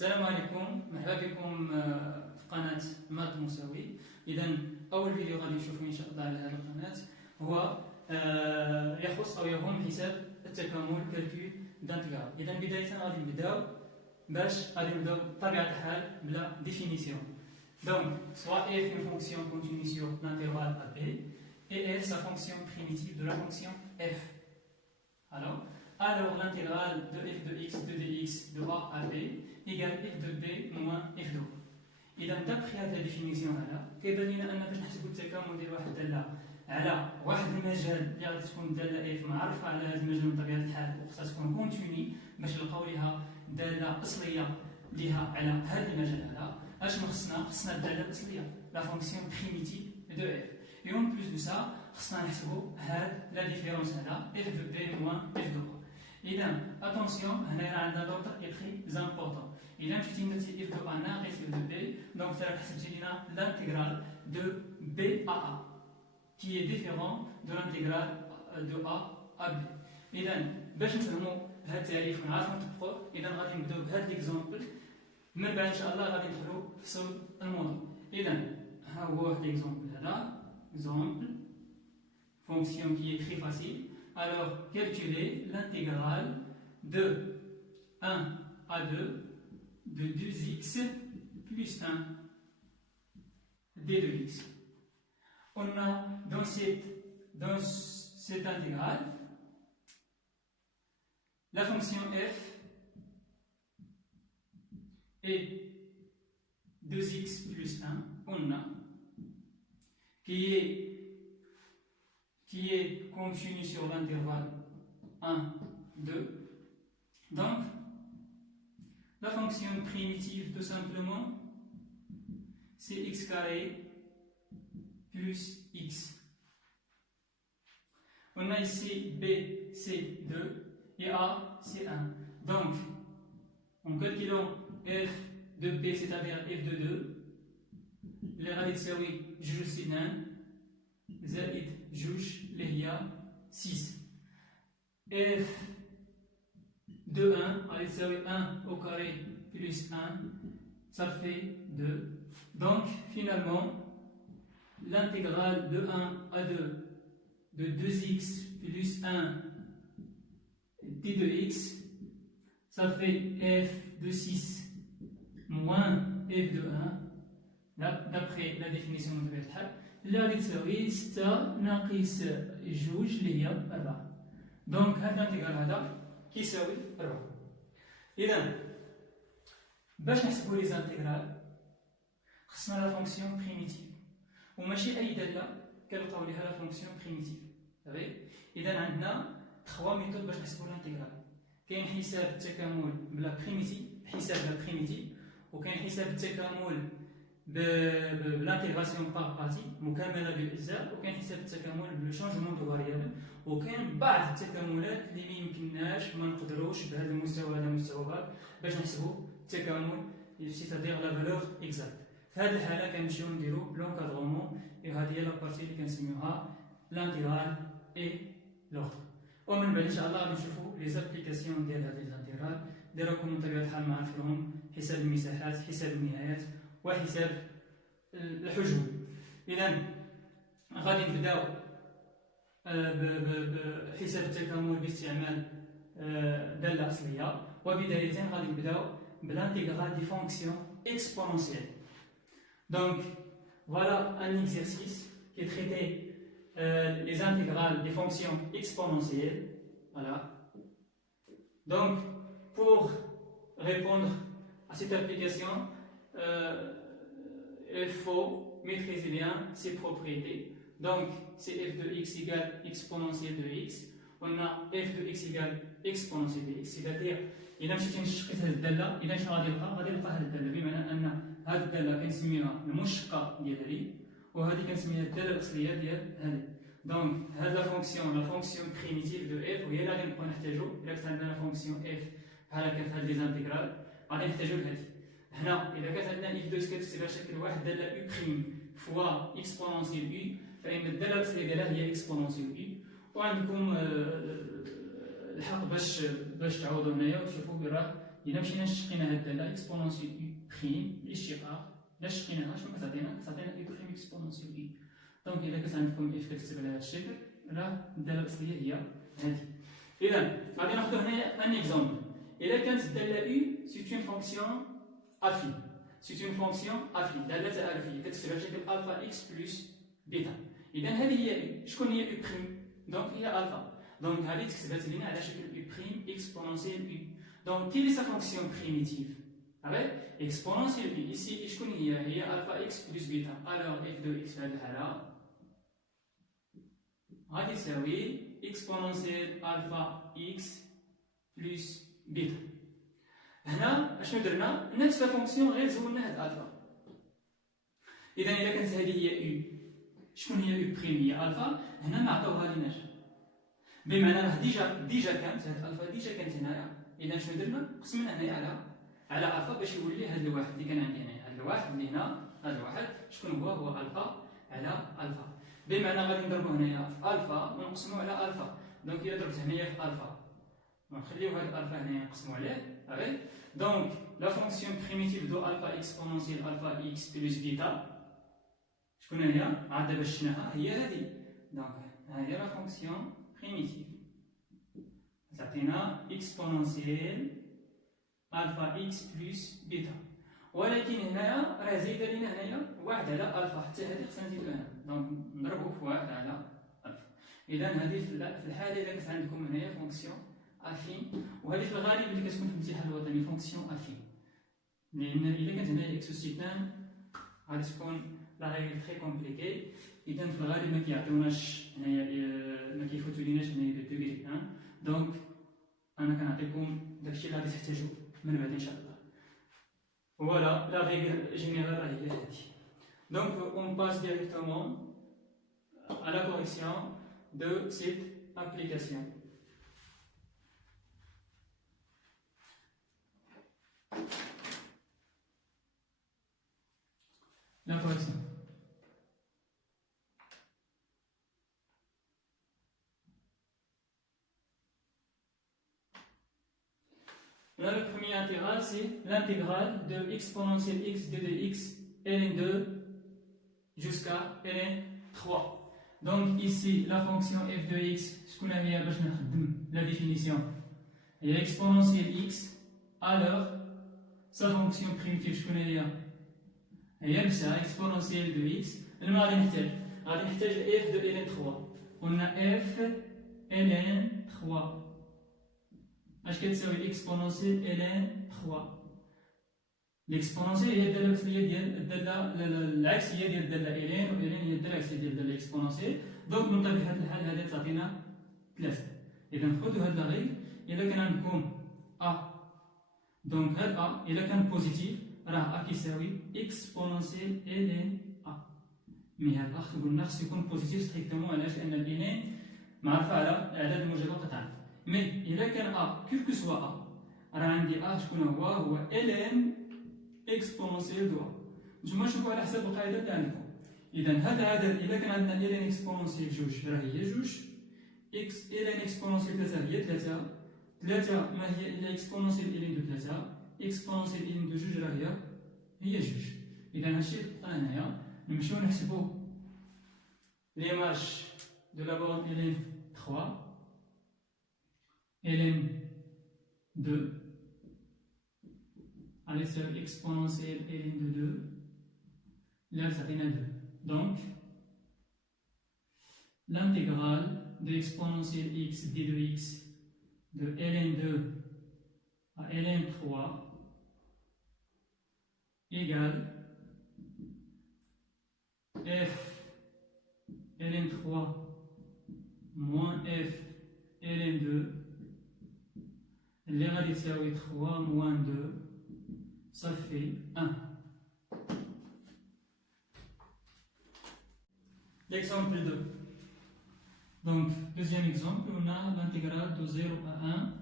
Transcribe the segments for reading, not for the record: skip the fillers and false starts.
السلام عليكم، مرحبا بكم في قناة مات مساوي. إذا أول فيديو غادي نشوفه إن شاء الله على هذه القناة هو يخص أو يهم حساب التكامل كالكول دانتيغرال. إذا بداية غادي نبداو بطبيعة الحال بلا ديفينيسيون. Donc, soit f est une fonction continue sur l'intervalle AB et f sa fonction primitive de la fonction f. Alors l'intégrale de f de x de dx de a à b égale f de b moins f de a. إذا d'après هذه الديفينيسيون هذا كيبان لنا أن باش نحسبوا التكامل ديال واحد الدالة على واحد المجال اللي غادي تكون الدالة f معرفة على هذا المجال بطبيعة الحال وخصها تكون كونتيني باش نلقاو ليها دالة أصلية ليها على هذا المجال هذا. اشنو خصنا الداله الاصليه لا فونكسيون بريميتيف دو اف اي اون بلوس دو سا خصنا نحسبوا هاد لا ديفيرونس هذا اف دو بي موان اف دو ا. اذا اتونسيون هنا عندنا لوطر اي تري زامبورطون. اذا مشيتي درتي اف دو ا ناقص اف دو بي دونك راك حسبتي لنا لانتيغرال دو بي ا ا كي اي ديفيرون دو لانتيغرال دو ا ا بي. اذا باش نفهموا هذا التعريف ونعرفوا نطبقوه اذا غادي نبداو بهذا ليكزومبل، من بعد ان شاء الله غادي ندخلوا في صلب الموضوع. اذا ها هو واحد ليكزومبل هذا اكزومبل fonction qui est très facile. Alors calculer l'intégrale de 1 à 2 de 2x plus 1 d de x. On a dans cette intégrale la fonction f et 2x plus 1, on a qui est continu sur l'intervalle 1, 2. Donc, la fonction primitive, tout simplement, c'est x carré plus x. On a ici b, c'est 2 et a, c'est 1. Donc, en calculant f de b, c'est-à-dire f de 2 اللي غادي تساوي جوج سي 2 زائد جوج اللي هي 6. f de 1 غادي تساوي 1 au carré plus 1 ça fait 2. Donc finalement l'intégrale de 1 à 2 de 2x plus 1 d de x ça fait f de 6 moins f de 1 d'après la définition de بطبيعة الحال اللي غادي تساوي 6 ناقص جوج اللي هي 4. دونك هاد الانتيغرال هذا كيساوي 4. إذا باش نحسبو لي زانتيغرال خصنا لا فونكسيون بريميتيف وماشي أي دالة كنلقاو ليها لا فونكسيون بريميتيف. إذا عندنا 3 ميثود باش نحسبو الانتيغرال. كاين حساب التكامل بلا بريميتيف، حساب بلا بريميتيف، وكاين حساب التكامل بالانتيغراسيون بار بارتي مكامله بالاجزاء، وكاين حساب التكامل بلو شونجمون دو فاريابل، وكاين بعض التكاملات اللي ما يمكنناش ما نقدروش بهذا المستوى هذا المستوى باش نحسبوا التكامل سيتادير لا فالور اكزاكت. في هذه الحاله كنمشيو نديرو لونكادرومون، وهذه هي لا بارتي اللي كنسميوها لانتيغرال اي لوغ. ومن بعد ان شاء الله غادي نشوفوا لي زابليكاسيون ديال هذه الانتيغرال اللي راكم بطبيعه الحال معرفينهم، حساب المساحات، حساب النهايات، وحساب الحجم. إذا غادي نبداو بحساب التكامل باستعمال دالة أصلية، وبداية غادي نبداو بالانتيغرال دي فونكسيون exponentielle. Donc voilà un exercice qui traitait les intégrales des fonctions exponentielles. Voilà. Donc pour répondre à cette application, il faut maîtriser bien ses propriétés. Donc, c'est f de x égale exponentielle de x. On a f de x égale exponentielle de x. C'est-à-dire, إذا مشيتي نشقي هذه الدالة، إذا شنو غادي نلقى؟ غادي نلقى هذه الدالة، بمعنى أن هذه الدالة كنسميها المشقة ديال هذه، وهذه كنسميها الدالة الأصلية ديال هذه. دونك هذه لا فونكسيون بريميتيف دو اف، وهي اللي غادي نبقاو نحتاجو. إلا كانت عندنا لا فونكسيون اف بحال هكا في هاد لي زانتيغرال غادي نحتاجو لهذه. هنا إذا كانت عندنا اف دو اكس كتكتب على شكل واحد دالة يو بريم فوا اكسبونونسيال يو، فإن الدالة الأصلية ديالها هي اكسبونونسيال يو. وعندكم الحق باش تعوضوا هنايا وتشوفوا براه إلا مشينا شقينا هاد الدالة إكسبونونسيال أو بريم الاشتقاق، إلا شقيناها شنو كتعطينا؟ كتعطينا أو بريم إكسبونونسيال أو. دونك إلا كانت عندكم إف كتكتب على هاد الشكل، راه الدالة الأصلية هي هادي. إذا غادي ناخدو هنايا أن إكزومبل. إلا كانت الدالة أو سيت أون فونكسيون أفي، سيت أون فونكسيون أفي، دالة تعارفية كتكتب على شكل ألفا إكس بلس بيتا. إذا هذه هي أو، شكون هي أو بريم؟ دونك هي ألفا. دونك هذه تكتبات لينا على شكل أو بريم إكسبونونسيال أو. دونك كيل سا فونكسيون بريميتيف؟ avec exponentielle u. Ici, je connais, il y a alpha x plus bêta. Alors, f de x va être exponentielle alpha x plus bêta. هنا اش درنا؟ نفس لا فونكسيون غير زودنا هاد الفا. اذا الا كانت هذه هي u، شكون هي u بريم؟ هي الفا. هنا ما عطاوها ليناش، بمعنى راه ديجا كانت هاد الفا ديجا كانت هنايا. اذا شنو درنا؟ قسمنا هنايا على الفا باش يولي هاد الواحد اللي كان عندي هنايا، هاد الواحد اللي هنا، هاد الواحد شكون هو؟ هو الفا على الفا. بمعنى غادي نضربو هنايا في الفا ونقسمو على الفا. دونك الا ضربت هنايا في الفا ونخليو هاد الفا هنايا نقسمو عليه، دونك لا فونكسيون بريميتيف دو الفا اكسبونونسيال الفا اكس بلس بيتا شكون هي؟ عاد دابا شفناها هي هادي. دونك ها هي لا فونكسيون بريميتيف تعطينا اكسبونونسيال الفا اكس بلس بيتا. ولكن هنايا راه زايده لينا هنايا واحد على الفا، حتى هذه خصنا نزيدو هنا، دونك نضربو في واحد على الفا. اذا هذه في الحاله اذا كانت عندكم هنايا فونكسيون افين، وهذه في الغالب اللي كتكون في الامتحان الوطني فونكسيون افين، لان الا كانت هنايا اكس وسيتان غادي تكون لا ريغل تري كومبليكي. اذا في الغالب ما كيعطيوناش هنايا، ما كيفوتو ليناش هنايا بالدوغري. دونك انا كنعطيكم داكشي اللي غادي تحتاجو من بعد ان شاء الله. فوالا لا ريغل جينيرال راه هي هادي. دونك اون باس ديريكتومون à la correction de cette application. La correction. Là, le premier intégral, c'est l'intégrale de exponentielle x de dx ln2 jusqu'à ln3. Donc ici, la fonction f de x, ce qu'on a mis la définition, est exponentielle x, alors sa fonction primitive, ce qu'on a mis, هي نفسها exponentielle de x. لما غادي نحتاج f de ln3. قلنا f ln3 اش كتساوي اكسبونونسيال ln 3. الاكسبونونسيال هي الداله الاصليه ديال الداله العكسيه ديال الداله ln، و ln هي الداله العكسيه ديال الداله اكسبونونسيال. دونك من طبيعه الحال هذه تعطينا 3. اذا خذوا هاد لاغيل، الا كان عندكم ا دونك هاد ا الا كان بوزيتيف راه ا كيساوي اكسبونونسيال ln ا. مي هاد الاخ قلنا خصو يكون بوزيتيف ستريكتومون، علاش؟ لان ln معروفه على الاعداد الموجبه قطعا. مي إلا كان أ كيل سوا أ راه عندي أ شكون هو ln إكسبونونسيال دو أ. نتوما شوفوا على حسب القاعدة اللي عندكم. إذا هذا إلا كان عندنا ln إكسبونونسيال جوج راه هي جوج، ln إكسبونونسيال 3 هي 3 ما هي إلا إكسبونونسيال ln دو 3، إكسبونونسيال ln دو جوج راه هي جوج. إذا هادشي اللي طلع هنايا نمشيو نحسبو ليماج دو لا بورن ln 3 ln 2 avec cette exponentielle ln de 2, là ça fait 2. Donc, l'intégrale de l'exponentielle x d de x de ln 2 à ln 3 égale f ln 3 moins f ln 2 اللي غادي تساوي 3 moins 2 ça fait 1. L'exemple 2. Donc, deuxième exemple, on a l'intégrale de 0 à 1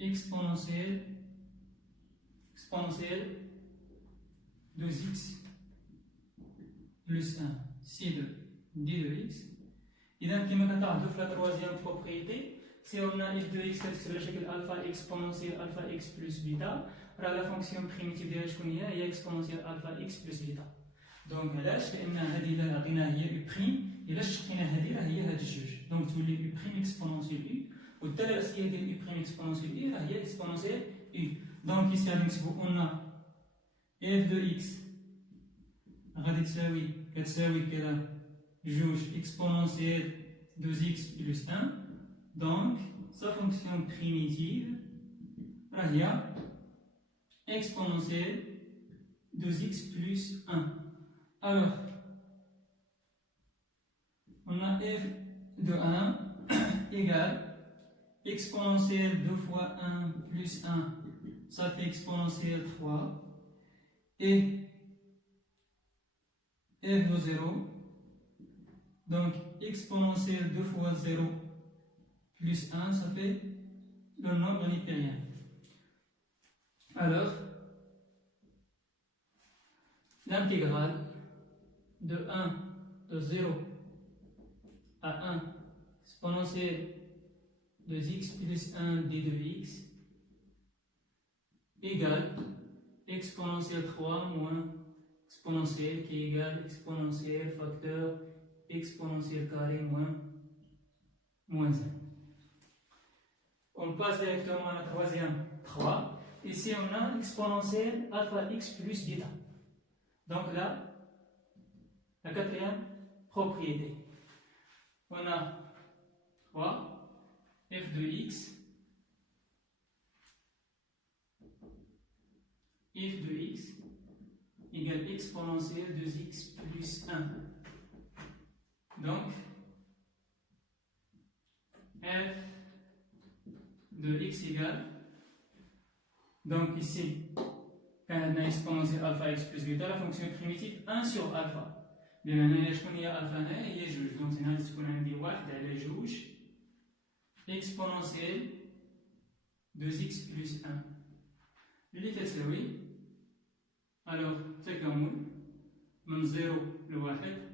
exponentielle de x plus 1 c de d de x. إذا كما كنعرفوا في la troisième propriété، si on a f de x كتكتب على شكل alpha exponentielle alpha x plus bêta. راه لا فونكسيون بريميتيف ديالها شكون هي اكسبونونسيال الفا اكس بلس بيتا. دونك علاش؟ لان هذه الا عطيناها هي يو بريم، الا شقينا هذه راه هي هاد الجوج، دونك تولي يو بريم اكسبونونسيال يو، والداله الاساسيه ديال يو بريم اكسبونونسيال يو راه هي اكسبونونسيال يو. دونك يساوي نكتبو اون اف دو اكس غادي تساوي كتساوي كذا جوج اكسبونونسيال 2x بلس 1. دونك sa fonction primitive هي exponentielle 2x plus 1. Alors, on a f de 1 égale exponentielle 2 fois 1 plus 1, ça fait exponentielle 3, et f de 0, donc exponentielle 2 fois 0 plus 1, ça fait le nombre népérien. Alors, l'intégrale de 1 de 0 à 1 exponentielle de x plus 1 d de x égale exponentielle 3 moins exponentielle qui est égale exponentielle facteur exponentielle carré moins 1. On passe directement à la troisième 3. Ici, on a l'exponentielle alpha x plus bêta. Donc là, la quatrième propriété. On a 3 f de x égale exponentielle 2x plus 1. Donc, f de x égale, donc ici, quand on a exponentielle alpha x plus bêta, la fonction primitive 1 sur alpha. بمعنى شكون هي الفا هنا هي جوج، دونك هنا تكون عندي 1 على جوج اكسبونونسيال 2x بلس 1 اللي كتساوي الوغ تكامل من 0 ل 1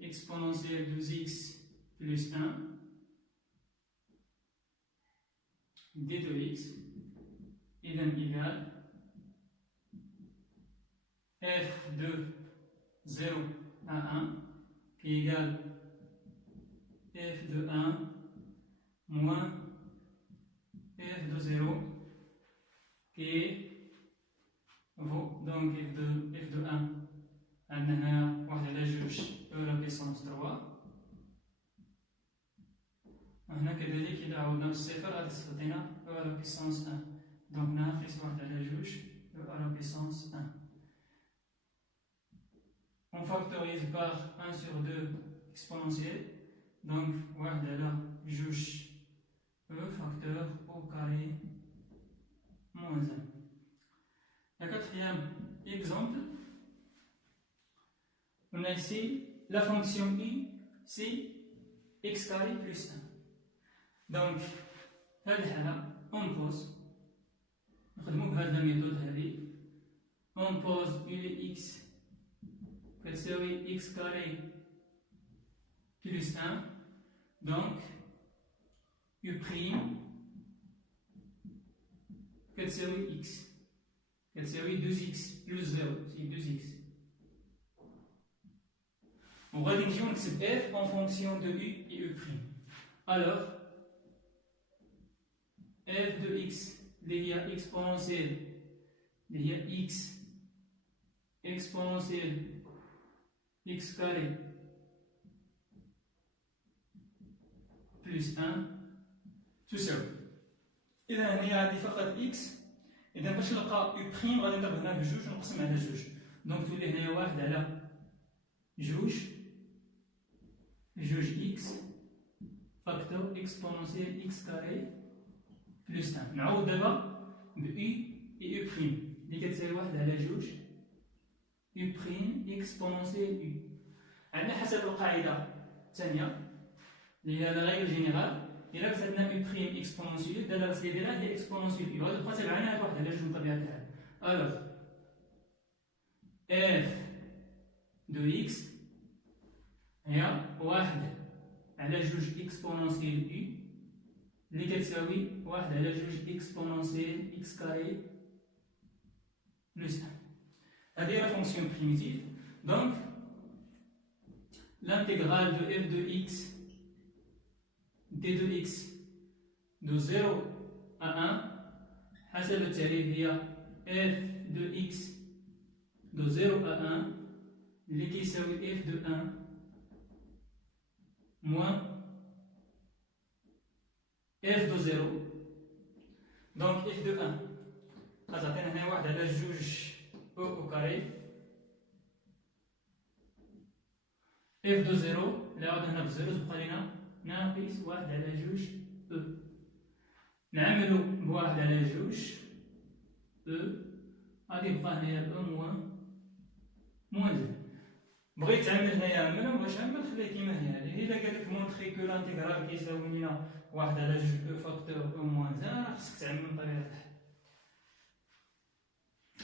اكسبونونسيال 2x بلس 1 d de x إذا égal f de 0 à 1 qui égale f de 1 moins f de 0 qui est donc f de 1 عندنا هنا 1 على جوج أو بيسونس 3. وهنا كذلك إذا عوضنا بالصفر غادي تعطينا أو بيسونس 1. دونك ناقص 1 على جوج أو بيسونس 1. On factorise par 1 sur 2 exponentielle, donc 1 على جوج E facteur au carré moins 1. Le quatrième exemple, on a ici la fonction i, c'est x carré plus 1. Donc, on pose, on pose u x كتساوي x carré plus 1, donc u prime كتساوي x كتساوي 2x plus 0 c'est 2x. On va dire que f en fonction de u et u prime. Alors f de x lié à exponentielle lié à x exponentielle x carré plus 1 تساوي. إذا هنا عندي فقط x، إذا باش نلقى u prime غادي نضرب هنا بجوج ونقسم على جوج، دونك تولي هنايا 1 على جوج x فاكتور exponentielle x carré plus 1. نعوض دابا ب u et u prime اللي كتساوي 1 على جوج u prime exponentielle u. عندنا حسب القاعدة الثانية اللي هي لا ريغل جينيرال، إلا كانت عندنا u prime exponentielle الدالة الأصلية ديالها هي exponentielle u، غادي تبقى تابعنا هاد 1 على جوج بطبيعة الحال. ألوغ f de x هي 1 على جوج exponentielle u اللي كتساوي 1 على جوج exponentielle x carré plus 1. هذه هي la fonction primitive. Donc, l'intégrale de f de x d de x de 0 à 1 حسب التعريف هي f de x de 0 à 1 اللي كيساوي f de 1 moins f de 0. Donc f de 1 غتعطينا هنا 1 على 2 او au carré. f de 0 اللي عاود هنا بزيرو تبقى لينا ناقص 1 على 2 او. نعملو بواحد على 2 او غادي يبقى هنايا او موان 2. بغيت تعمل هنايا عمل مبغيتش عمل خليه كيما هي. الا قال لك مونطري كو لانتيغرال كيساوي لينا 1 على 2 او فاكتور او موان 1 راه خصك تعمل من طريقه الحل.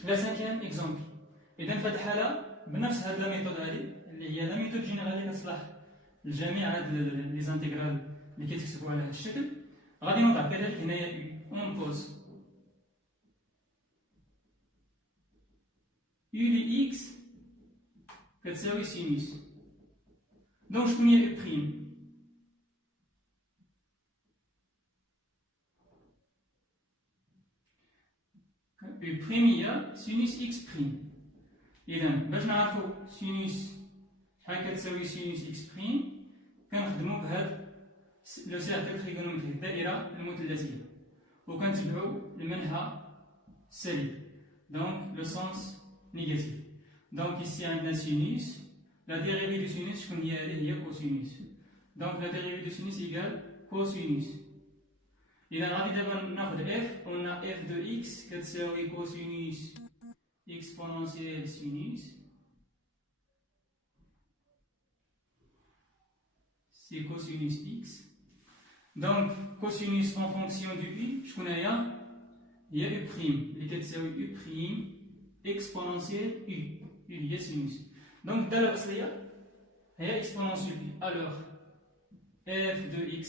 لا سانكيام اكزومبل. اذا في هذه الحاله بنفس هاد لا ميثود هادي اللي هي لا ميثود جينيرالي كتصلح لجميع هاد لي زانتيغرال اللي كيتكتبوا على هاد الشكل. غادي نوضع كذلك هنايا اون بوز يو لي اكس كتساوي سينوس. دونك شكون هي او بريم؟ او بريم هي سينوس اكس بريم. اذا باش نعرفو سينوس شحال كتساوي سينوس اكس بريم كنخدمو بهاد لو سيركل تريغونومتريك الدائره المثلثيه وكنتبعو المنحى السالب دونك لو سونس نيجاتيف. دونك ici عندنا سينوس لا ديريفي دو سينوس شكون هي هذه هي كوسينوس. دونك لا ديريفي دو سينوس ايكال كوسينوس. اذا غادي دابا ناخذ اف قلنا اف دو اكس كتساوي كوسينوس اكسبونونسيال سينوس سي كوسينوس اكس. دونك كوسينوس en fonction du u شكون هي هي u بريم اللي كتساوي u بريم اكسبونونسيال u هي سينوس. دونك الداله الاصليه هي اكسبونونسيال u. الوغ f de x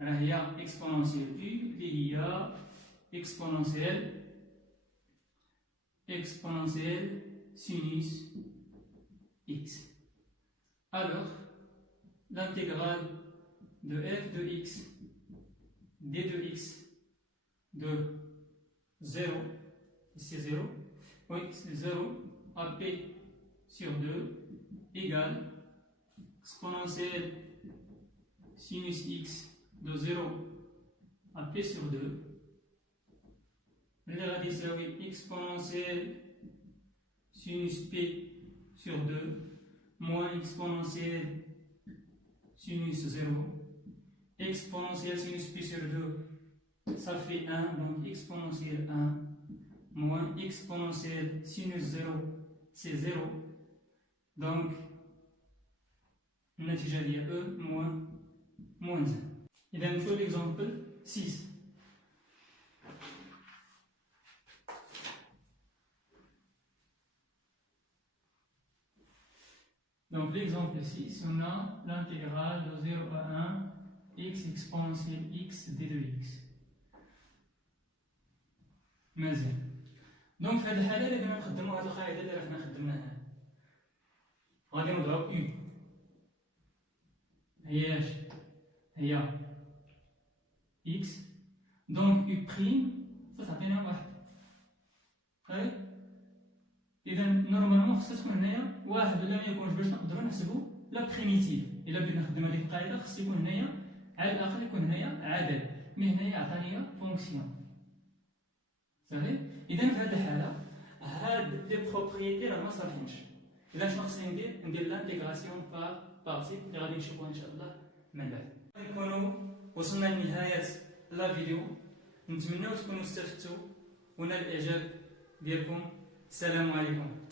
راه هي اكسبونونسيال u اللي هي اكسبونونسيال سينوس x. الوغ l'intégrale de f de x d de x de 0, ici 0, oui, c'est 0 à p sur 2 égale exponentielle sinus x de 0 à p sur 2 اللي غادي يساوي exponentielle sinus p sur 2 moins exponentielle sinus 0 exponentielle sinus p sur 2 ça fait 1 donc exponentielle 1 moins exponentielle sinus 0 c'est 0 donc النتيجة هي e moins 1. إذا نشوف l'exemple 6. Donc l'exemple 6, on a l'intégrale de 0 à 1 x exponentielle x d de x. مزيان. دونك في هذه الحالة اللي بدنا نخدمو هاد القاعدة اللي رانا خدمناها غادي نضرب u هي اش؟ هي x دونك u بريم تعطينا واحد. صحيح؟ إذا نورمالمون خصها تكون هنايا واحد ولا ما يكونش باش نقدرو نحسبو لا بريميتيف. إلا بغيت نخدم هذيك القاعدة خص يكون هنايا على الأقل يكون هنايا عدد، مي هنايا عطاني فونكسيون. صحيح؟ إذا في هذه الحالة هاد لي بروبريتي راه ما صالحينش. إلا شنو خصني ندير لانتيغراسيون بار بارتي اللي غادي نشوفوها إن شاء الله من بعد. نكونوا وصلنا لنهاية لا فيديو، نتمنىو تكونوا استفدتوا ونال الإعجاب ديالكم. السلام عليكم.